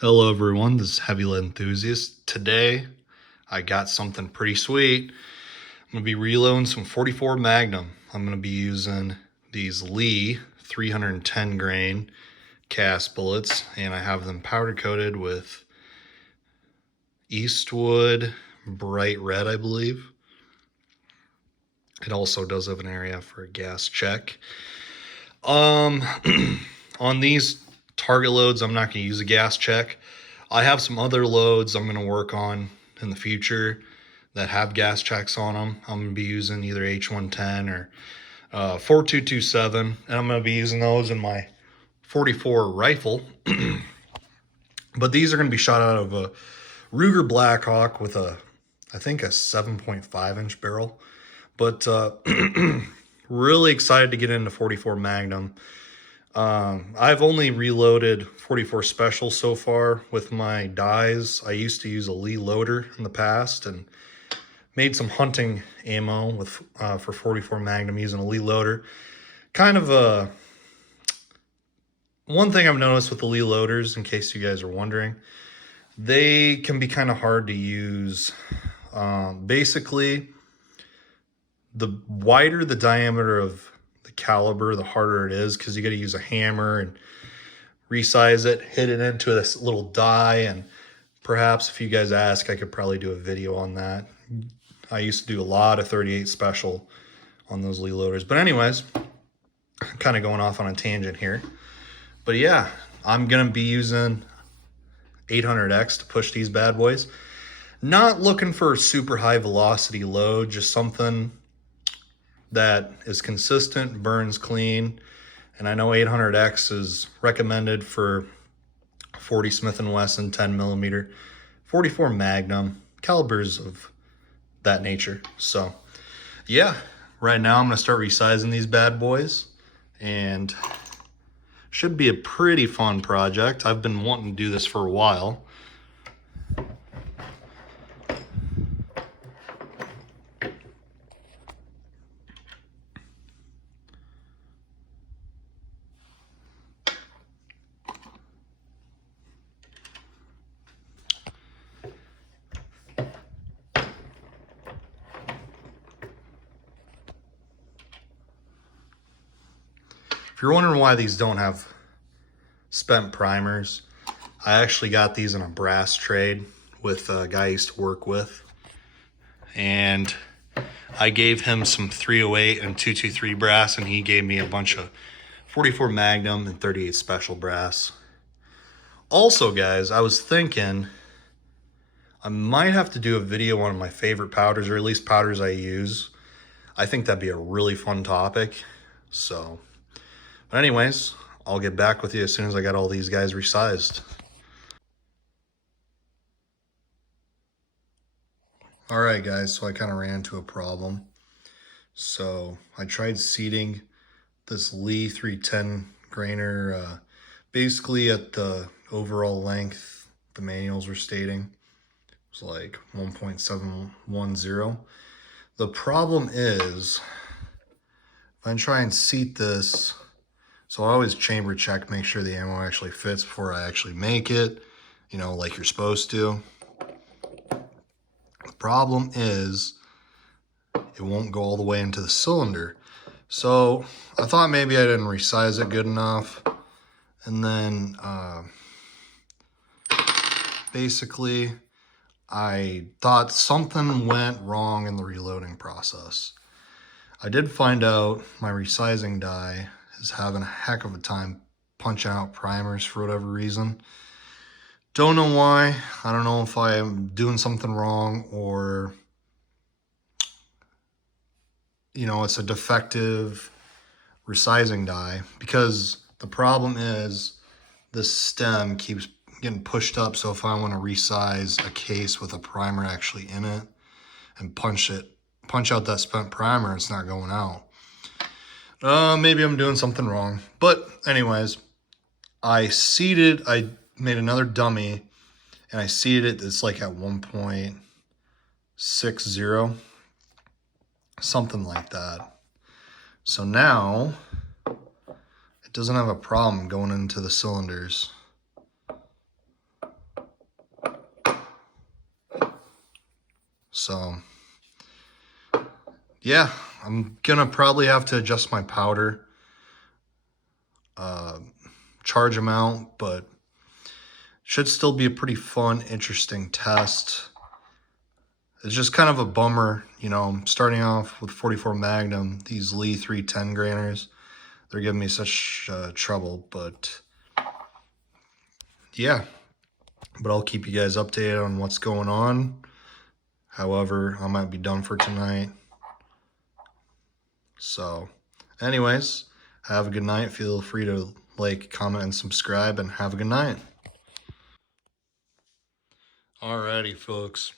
Hello everyone, this is Heavy Lead Enthusiast. Today I got something pretty sweet. I'm going to be reloading some 44 Magnum. I'm going to be using these Lee 310 grain cast bullets, and I have them powder coated with Eastwood bright red, I believe. It also does have an area for a gas check. On these target loads, I'm not going to use a gas check. I have some other loads I'm going to work on in the future that have gas checks on them. I'm going to be using either H110 or 4227, and I'm going to be using those in my 44 rifle. But these are going to be shot out of a Ruger Blackhawk with I think a 7.5 inch barrel. But really excited to get into 44 Magnum. I've only reloaded 44 Special so far with my dies. I used to use a Lee loader in the past and made some hunting ammo with for 44 Magnum using a Lee loader. Kind of one thing I've noticed with the Lee loaders, in case you guys are wondering, they can be kind of hard to use. Basically, the wider the diameter of the caliber, the harder it is, because you got to use a hammer and resize it, hit it into this little die, and perhaps if you guys ask, I could probably do a video on that. I used to do a lot of 38 Special on those Lee loaders. But anyways, kind of going off on a tangent here. But yeah, I'm going to be using 800X to push these bad boys. Not looking for a super high velocity load, just something that is consistent, burns clean. And I know 800X is recommended for 40 Smith & Wesson 10 millimeter, 44 Magnum, calibers of that nature. So yeah, right now I'm going to start resizing these bad boys, and should be a pretty fun project. I've been wanting to do this for a while. If you're wondering why these don't have spent primers, I actually got these in a brass trade with a guy I used to work with. And I gave him some 308 and 223 brass, and he gave me a bunch of 44 Magnum and 38 Special brass. Also, guys, I was thinking I might have to do a video on my favorite powders, or at least powders I use. I think that'd be a really fun topic. So, but anyways, I'll get back with you as soon as I got all these guys resized. All right, guys, so I kind of ran into a problem. So I tried seating this Lee 310 grainer basically at the overall length the manuals were stating. It was like 1.710. The problem is, if I try and seat this, so I always chamber check, make sure the ammo actually fits before I actually make it, you know, like you're supposed to. The problem is it won't go all the way into the cylinder. So I thought maybe I didn't resize it good enough. And then basically I thought something went wrong in the reloading process. I did find out my resizing die is having a heck of a time punching out primers for whatever reason. Don't know why. I don't know if I am doing something wrong, or you know, it's a defective resizing die, because the problem is this stem keeps getting pushed up. So if I want to resize a case with a primer actually in it and punch out that spent primer, it's not going out. Maybe I'm doing something wrong. But anyways, I made another dummy, and I seated it. It's like at 1.60, something like that. So now it doesn't have a problem going into the cylinders. So yeah, I'm gonna probably have to adjust my powder charge amount, but should still be a pretty fun, interesting test. It's just kind of a bummer, you know, I'm starting off with 44 Magnum, these Lee 310 grainers. They're giving me such trouble, but yeah. But I'll keep you guys updated on what's going on. However, I might be done for tonight. So, anyways, have a good night. Feel free to like, comment, and subscribe, and have a good night. Alrighty, folks.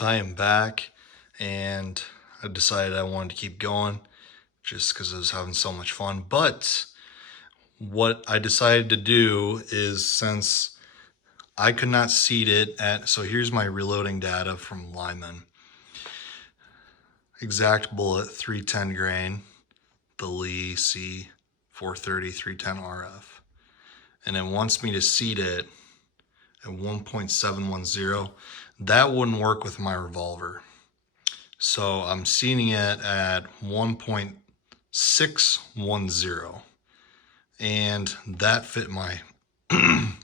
I am back, and I decided I wanted to keep going just because I was having so much fun. But what I decided to do is, since I could not seat it at, so here's my reloading data from Lyman. Exact bullet, 310 grain, the Lee C430 310 RF. And it wants me to seat it at 1.710. That wouldn't work with my revolver. So I'm seating it at 1.610. And that fit my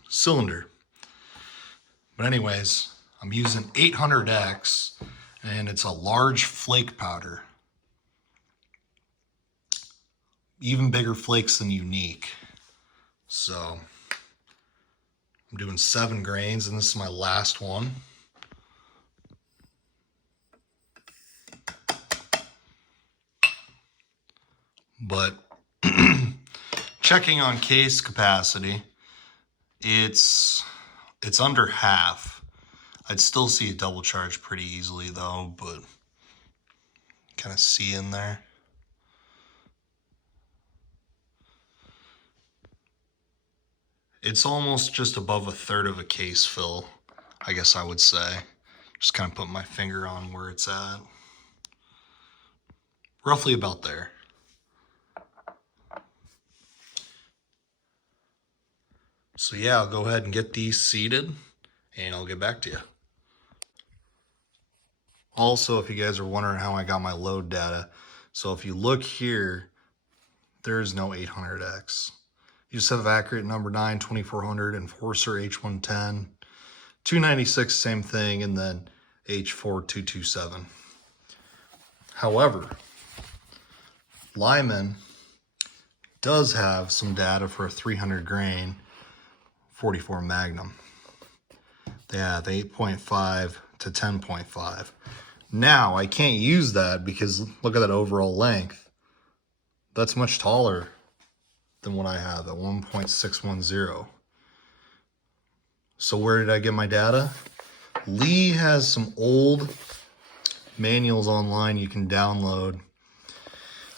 cylinder. But anyways, I'm using 800X, and it's a large flake powder. Even bigger flakes than Unique. So I'm doing 7 grains, and this is my last one. But checking on case capacity, it's under half. I'd still see a double charge pretty easily though, but kind of see in there. It's almost just above a third of a case fill, I guess I would say. Just kind of put my finger on where it's at. Roughly about there. So yeah, I'll go ahead and get these seated, and I'll get back to you. Also, if you guys are wondering how I got my load data, so if you look here, there is no 800X. You just have accurate number 9, 2400, Enforcer H110, 296, same thing, and then H4227. However, Lyman does have some data for a 300 grain 44 Magnum. They have 8.5 to 10.5. Now, I can't use that because look at that overall length. That's much taller than what I have at 1.610. So where did I get my data? Lee has some old manuals online you can download.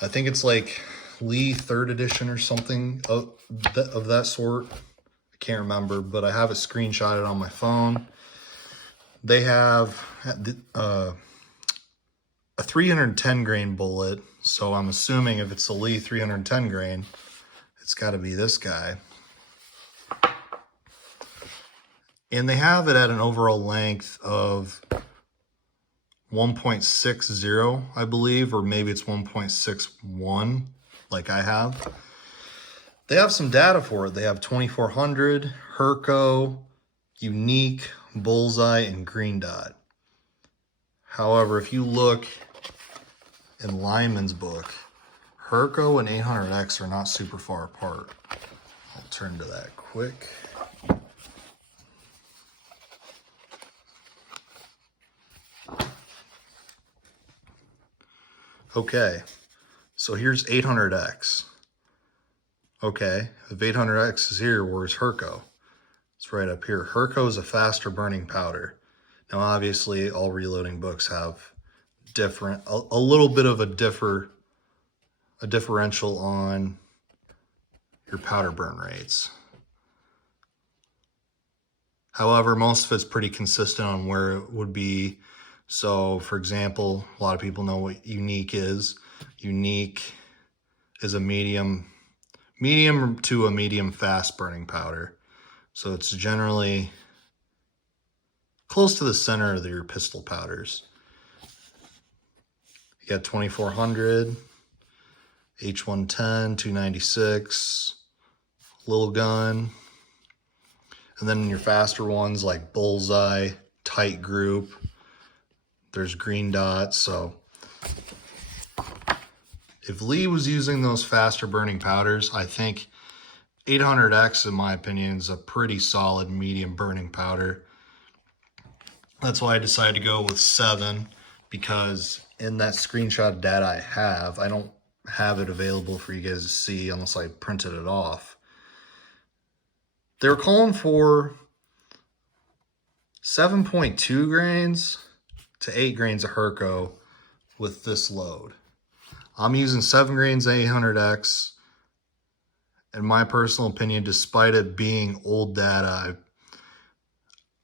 I think it's like Lee 3rd edition or something of that sort. I can't remember, but I have it screenshotted on my phone. They have a 310 grain bullet, so I'm assuming if it's a Lee 310 grain, it's got to be this guy. And they have it at an overall length of 1.60, I believe, or maybe it's 1.61, like I have. They have some data for it. They have 2400, Herco, Unique, Bullseye, and Green Dot. However, if you look in Lyman's book, Herco and 800X are not super far apart. I'll turn to that quick. Okay, so here's 800X. Okay, if 800X is here, where's Herco? It's right up here. Herco is a faster burning powder. Now, obviously, all reloading books have different, a little bit of a differential on your powder burn rates. However, most of it's pretty consistent on where it would be. So, for example, a lot of people know what Unique is. Unique is a medium to a medium fast burning powder. So it's generally close to the center of your pistol powders. You got 2400, H110, 296, little gun. And then your faster ones like Bullseye, Tight Group, there's green dots. So if Lee was using those faster burning powders, I think 800X, in my opinion, is a pretty solid medium burning powder. That's why I decided to go with 7, because in that screenshot data I have, I don't have it available for you guys to see unless I printed it off. They were calling for 7.2 grains to 8 grains of Herco with this load. I'm using 7 grains 800X. In my personal opinion, despite it being old data,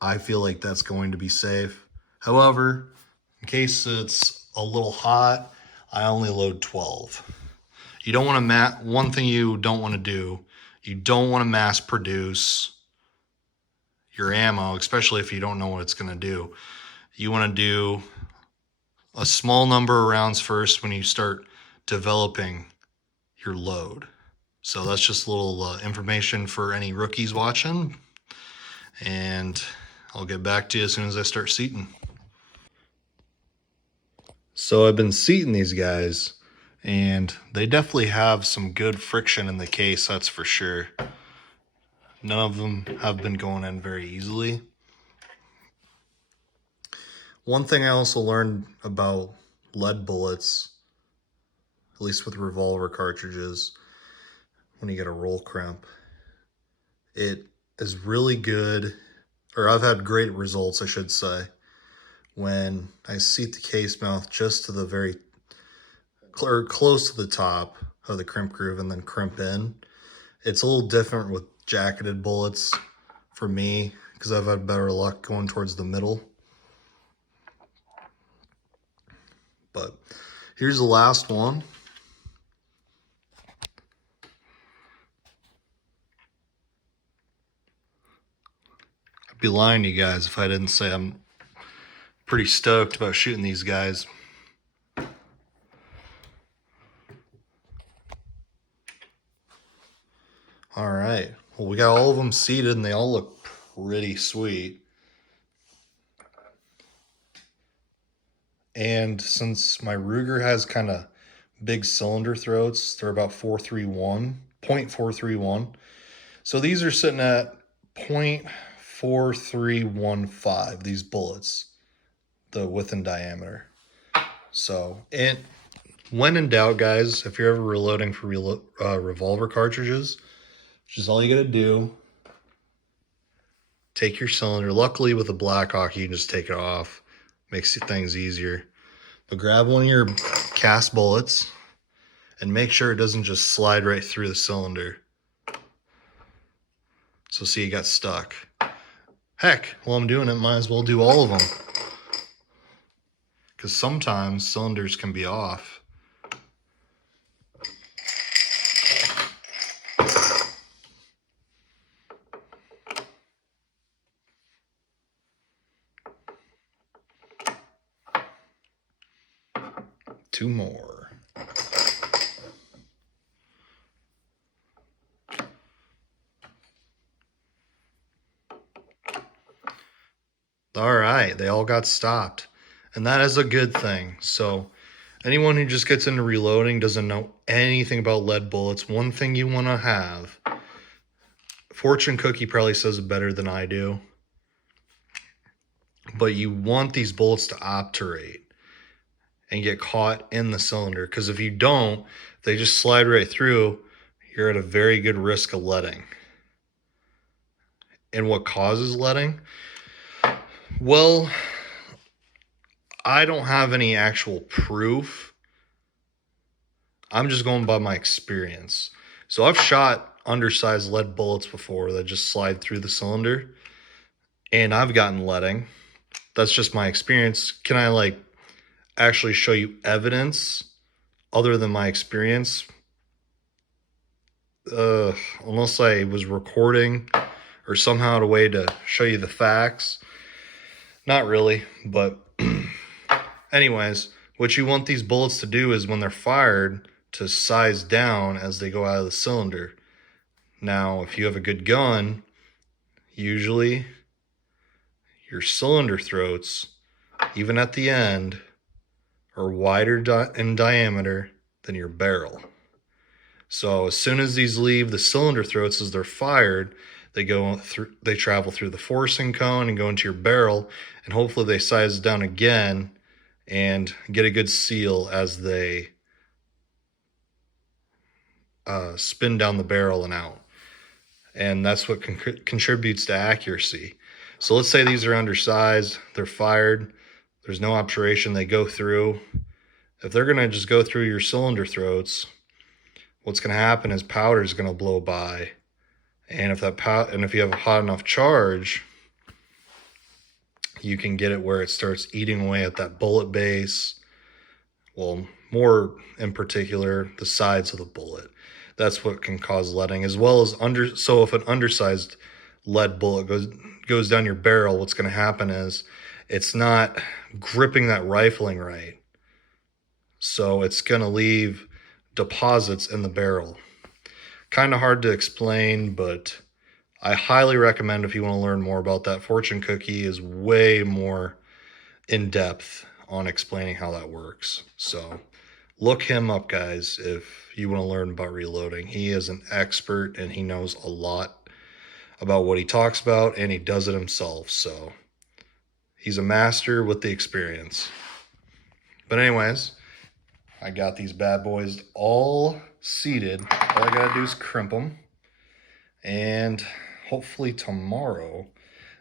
I feel like that's going to be safe. However, in case it's a little hot, I only load 12. You don't want to one thing you don't want to do, you don't want to mass produce your ammo, especially if you don't know what it's going to do. You want to do a small number of rounds first when you start developing your load. So that's just a little information for any rookies watching. And I'll get back to you as soon as I start seating. So I've been seating these guys, and they definitely have some good friction in the case, that's for sure. None of them have been going in very easily. One thing I also learned about lead bullets, at least with revolver cartridges, when you get a roll crimp, it is really good, or I've had great results, I should say, when I seat the case mouth just to the very, or close to the top of the crimp groove and then crimp in. It's a little different with jacketed bullets for me, because I've had better luck going towards the middle. But here's the last one. I'd be lying to you guys if I didn't say I'm pretty stoked about shooting these guys. All right, well, we got all of them seated and they all look pretty sweet. And since my Ruger has kind of big cylinder throats, they're about 0.431. So these are sitting at 0.4315, these bullets, the width and diameter. So, and when in doubt, guys, if you're ever reloading for revolver cartridges, which is all you gotta do, take your cylinder. Luckily with a Blackhawk, you can just take it off. Makes things easier. But grab one of your cast bullets and make sure it doesn't just slide right through the cylinder. So see, it got stuck. Heck, while I'm doing it, might as well do all of them, because sometimes cylinders can be off. Two more. All right, they all got stopped, and that is a good thing. So anyone who just gets into reloading, doesn't know anything about lead bullets, one thing you want to have, Fortune Cookie probably says it better than I do, but you want these bullets to obturate and get caught in the cylinder, because if you don't, they just slide right through. You're at a very good risk of leading. And what causes leading? Well, I don't have any actual proof. I'm just going by my experience. So I've shot undersized lead bullets before that just slide through the cylinder, and I've gotten leading. That's just my experience. Can I actually show you evidence other than my experience? Unless I was recording or somehow had a way to show you the facts. Not really, but anyways, What you want these bullets to do is when they're fired to size down as they go out of the cylinder. Now, if you have a good gun, usually your cylinder throats, even at the end, are wider in diameter than your barrel. So as soon as these leave the cylinder throats as they're fired, they travel through the forcing cone and go into your barrel, and hopefully they size down again and get a good seal as they spin down the barrel and out. And that's what contributes to accuracy. So let's say these are undersized, they're fired, there's no obturation, they go through. If they're gonna just go through your cylinder throats, what's gonna happen is powder is gonna blow by. And if you have a hot enough charge, you can get it where it starts eating away at that bullet base. Well, more in particular, the sides of the bullet. That's what can cause leading, as well as so if an undersized lead bullet goes down your barrel, what's going to happen is it's not gripping that rifling right. So it's going to leave deposits in the barrel. Kind of hard to explain, but I highly recommend if you want to learn more about that. Fortune Cookie is way more in depth on explaining how that works. So look him up, guys, if you want to learn about reloading. He is an expert and he knows a lot about what he talks about, and he does it himself. So he's a master with the experience. But anyways, I got these bad boys all seated. All I gotta do is crimp them, and hopefully tomorrow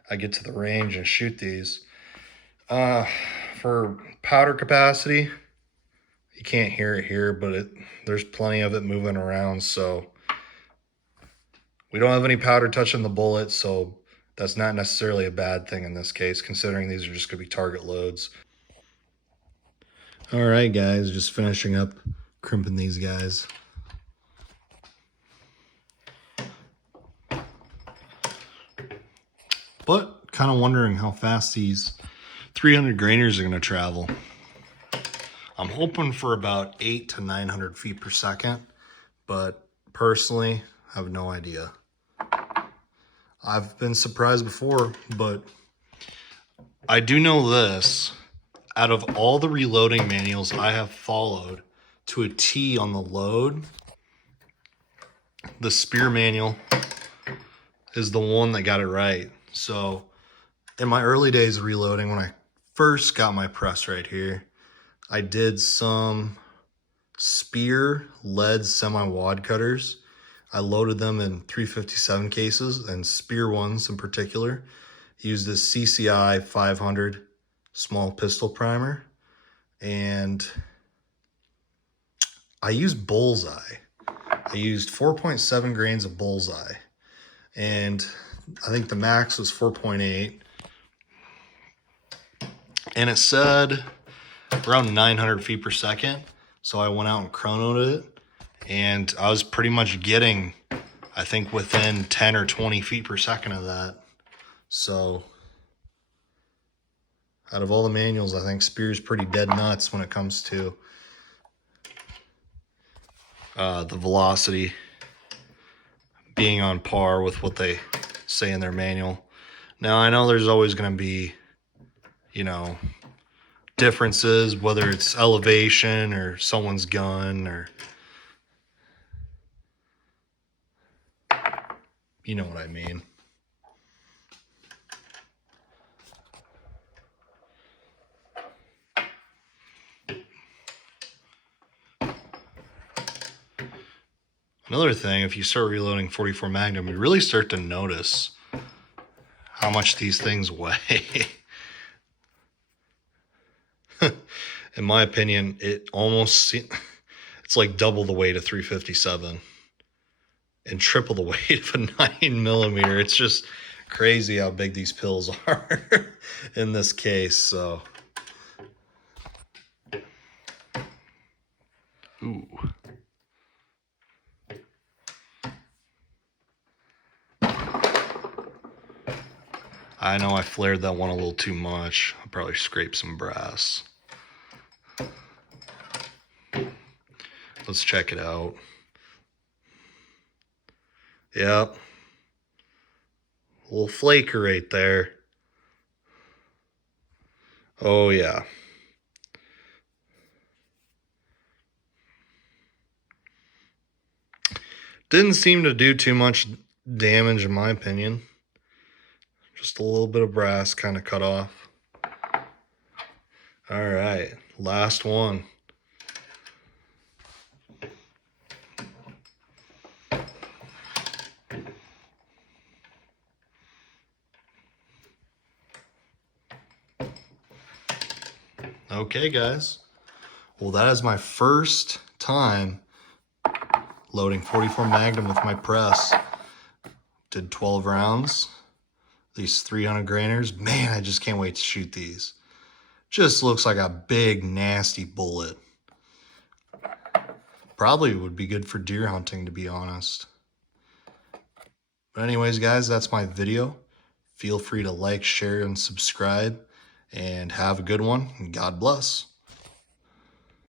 I get to the range and shoot these. For powder capacity, you can't hear it here, but there's plenty of it moving around. So we don't have any powder touching the bullet, so that's not necessarily a bad thing in this case, considering these are just going to be target loads. All right, guys, just finishing up crimping these guys. But kind of wondering how fast these 300 grainers are going to travel. I'm hoping for about 800 to 900 feet per second, but personally, I have no idea. I've been surprised before, but I do know this. Out of all the reloading manuals I have followed to a T on the load, the Spear manual is the one that got it right. So in my early days of reloading, when I first got my press right here, I did some Spear lead semi-wad cutters. I loaded them in 357 cases, and Spear ones in particular. Used this CCI 500 small pistol primer, and I used Bullseye. I used 4.7 grains of Bullseye, and I think the max was 4.8, and it said around 900 feet per second. So I went out and chronoed it, and I was pretty much getting, I think, within 10 or 20 feet per second of that. So out of all the manuals, I think Spear's pretty dead nuts when it comes to the velocity being on par with what they say in their manual. Now, I know there's always going to be, differences, whether it's elevation or someone's gun, or you know what I mean. Another thing, if you start reloading 44 Magnum, you really start to notice how much these things weigh. In my opinion, it's like double the weight of 357 and triple the weight of a 9mm. It's just crazy how big these pills are in this case. So, ooh. I know I flared that one a little too much. I'll probably scrape some brass. Let's check it out. Yep. A little flaker right there. Oh yeah. Didn't seem to do too much damage in my opinion. Just a little bit of brass kind of cut off. All right, last one. Okay, guys. Well, that is my first time loading 44 Magnum with my press. Did 12 rounds. These 300 grainers. Man, I just can't wait to shoot these. Just looks like a big, nasty bullet. Probably would be good for deer hunting, to be honest. But anyways, guys, that's my video. Feel free to like, share, and subscribe. And have a good one. And God bless.